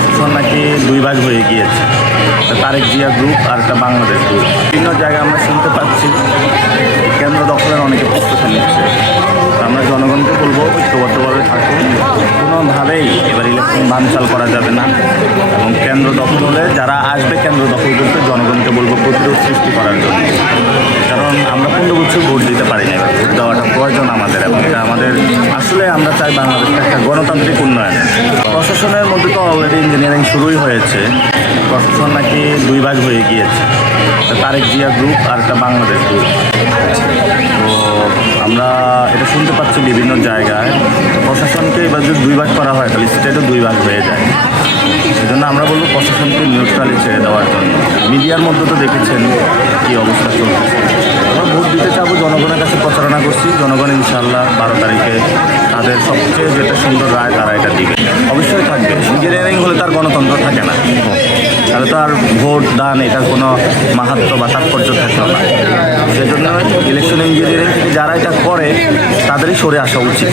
প্রশাসন নাকি দুই ভাগ হয়ে গিয়েছে, তারেক জিয়া গ্রুপ আর একটা বাংলাদেশ গ্রুপ। বিভিন্ন জায়গায় আমরা শুনতে পাচ্ছি কেন্দ্র দখলের অনেকে প্রস্তুতি নিচ্ছে। আমরা জনগণকে বলবো ঐক্যবদ্ধভাবে থাকুন, কোনোভাবেই এবার ইলেকশন বানচাল করা যাবে না। এবং কেন্দ্র দখল হলে যারা আসবে কেন্দ্র দখল করতে জনগণকে বলবো প্রতিরোধ সৃষ্টি করার জন্য। কারণ আমরা 15 বছর ভোট দিতে পারি না, এবার ভোট দেওয়াটা প্রয়োজন আমাদের। এবং এটা আমাদের আসলে আমরা চাই বাংলাদেশে একটা গণতান্ত্রিক উন্নয়ন। প্রশাসনের মধ্যে তো অলরেডি ইঞ্জিনিয়ারিং শুরুই হয়েছে। প্রশাসন নাকি দুই ভাগ হয়ে গিয়েছে, তারেক জিয়া গ্রুপ আর একটা বাংলাদেশ গ্রুপ। তো আমরা এটা শুনতে পাচ্ছি বিভিন্ন জায়গায়। প্রশাসনকে এবার যদি দুই ভাগ করা হয় তাহলে স্টেটও দুই ভাগ হয়ে যায়। সেজন্য আমরা বলবো প্রশাসনকে নিউট্রালি ছেড়ে দেওয়ার জন্য। মিডিয়ার মধ্যে তো দেখেছেন কী অবস্থা চলতেছে। আমরা ভোট দিতে চাবো, জনগণের কাছে প্রচারণা করছি। জনগণ ইনশাআল্লাহ 12 তারিখে তাদের সবচেয়ে যেটা সুন্দর রায় তারা এটা দিবে, অবশ্যই থাকবে। ইঞ্জিনিয়ারিং হলে তার গণতন্ত্র থাকে না, তাহলে তো আর ভোট দান এটার কোনো মাহাত্ম্য বা তাৎপর্য থাকলো না। সেজন্য ইলেকশন ইঞ্জিনিয়ারিং থেকে যারা এটা করে তাদেরই সরে আসা উচিত।